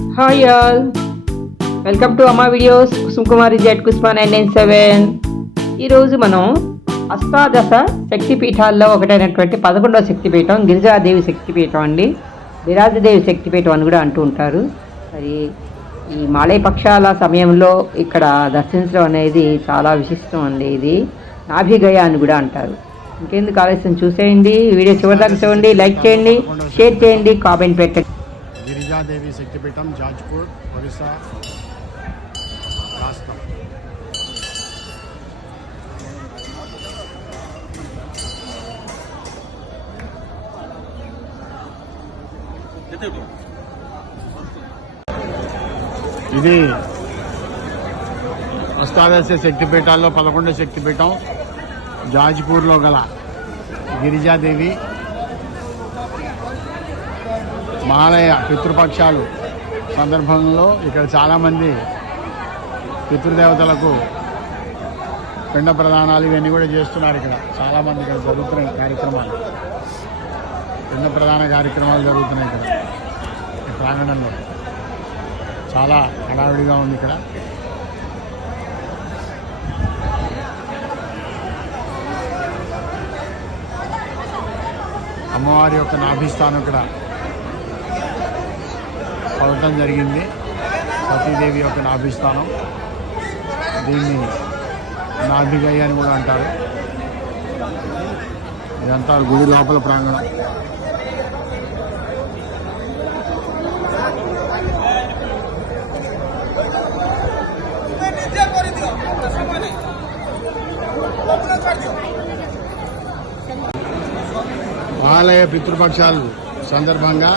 Hi all welcome to Amma videos Kusum Kumari Z కుస్మా nine nine seven ఈరోజు మనం అష్టాదశ శక్తిపీఠాల్లో ఒకటైనటువంటి పదకొండవ శక్తిపీఠం గిరిజాదేవి శక్తిపీఠం అండి. విరాజదేవి శక్తిపీఠం అని కూడా అంటూ ఉంటారు. మరి ఈ మాలయపక్షాల సమయంలో ఇక్కడ దర్శించడం అనేది చాలా విశిష్టం అండి ఇది. నాభిగయ అని కూడా అంటారు. ఇంకెందుకు ఆలస్యం? చూసేయండి. వీడియో చివరిదాకా చూడండి. లైక్ చేయండి. షేర్ చేయండి. కామెంట్ పెట్టండి. విజయాదేవి శక్తిపీఠం జాజ్పూర్ ఒరిస్సా రాష్ట్రం. ఇది అష్టాదశ శక్తిపీఠాల్లో పదకొండో శక్తిపీఠం జాజ్పూర్లో గల గిరిజాదేవి. మహాలయ పితృపక్షాలు సందర్భంలో ఇక్కడ చాలామంది పితృదేవతలకు పిండ ప్రదానాలు ఇవన్నీ కూడా చేస్తున్నారు ఇక్కడ. చాలామంది ఇక్కడ జరుగుతున్నాయి కార్యక్రమాలు. పిండ ప్రధాన కార్యక్రమాలు జరుగుతున్నాయి ఇక్కడ. ఈ ప్రాంగణంలో. చాలా హడావిడిగా ఉంది ఇక్కడ. అమ్మవారి యొక్క నాభిస్థానం ఇక్కడ. పడటం జరిగింది. సతీదేవి యొక్క నాభిస్థానం. దీన్ని నాభిగయ్య అని కూడా అంటారు. ఇదంతా గుడి లోపల ప్రాంగణం. ఆలయ పితృపక్షాలు సందర్భంగా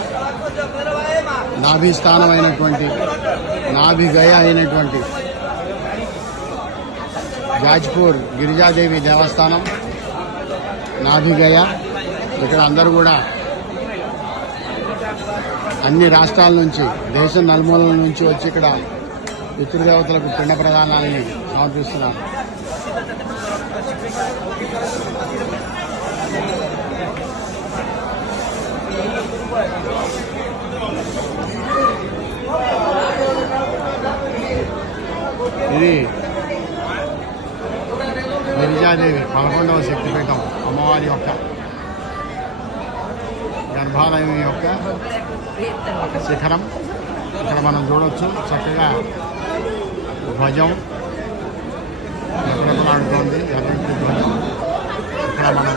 నాభిస్థానం అయినటువంటి నాభిగయ అయినటువంటి జాజ్పూర్ గిరిజాదేవి దేవస్థానం నాభిగయ ఇక్కడ అందరూ కూడా అన్ని రాష్ట్రాల నుంచి దేశం నలుమూలల నుంచి వచ్చి ఇక్కడ పితృదేవతలకు పిండ ప్రధానాలని సమర్పిస్తున్నారు. ఇది గిరిజాదేవి పదకొండవ శక్తిపీఠం అమ్మవారి యొక్క గర్భాలయం యొక్క శిఖరం. ఇక్కడ మనం చూడవచ్చు చక్కగా ధ్వజం రెపరెపలాడుతోంది ఎర్రటి ధ్వజం. ఇక్కడ మనం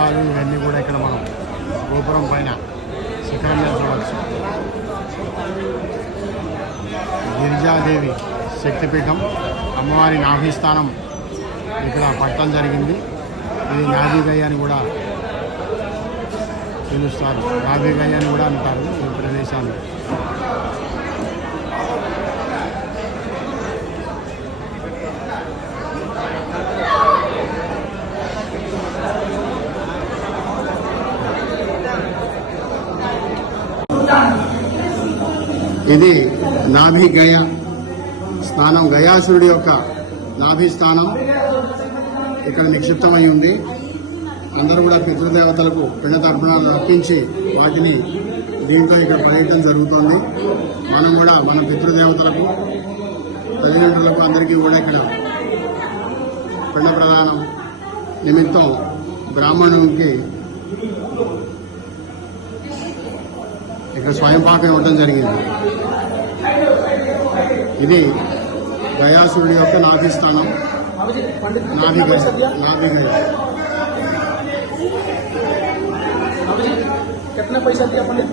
జెండాలు ఇవన్నీ కూడా ఇక్కడ మనం గోపురం పైన శిఖరం చూడవచ్చు. గిరిజాదేవి శక్తిపీఠం అమ్మవారి నాభిస్థానం ఇక్కడ పట్టడం జరిగింది. ఇది నాభిగయ్య అని కూడా పిలుస్తారు. నాభిగయ్య అని కూడా అంటారు ఈ ప్రదేశాన్ని. ఇది నాభి గయ స్థానం గయాసురుడి యొక్క నాభి స్థానం. ఇక్కడ నిక్షిప్తమై ఉంది. అందరూ కూడా పితృదేవతలకు పిండ తర్పణాలు అర్పించి వాటిని దీంతో ఇక్కడ పర్యటన జరుగుతోంది. మనం కూడా మన పితృదేవతలకు తల్లిదండ్రులకు అందరికీ కూడా ఇక్కడ పిండ ప్రదానం నిమిత్తం బ్రాహ్మణునికి ఇక్కడ స్వయంపాకం ఇవ్వడం జరిగింది. ఇది గయాసురుడి యొక్క నాభిస్థానం నాభిగయ నాభిగయ कितना पैसा दिया पंडित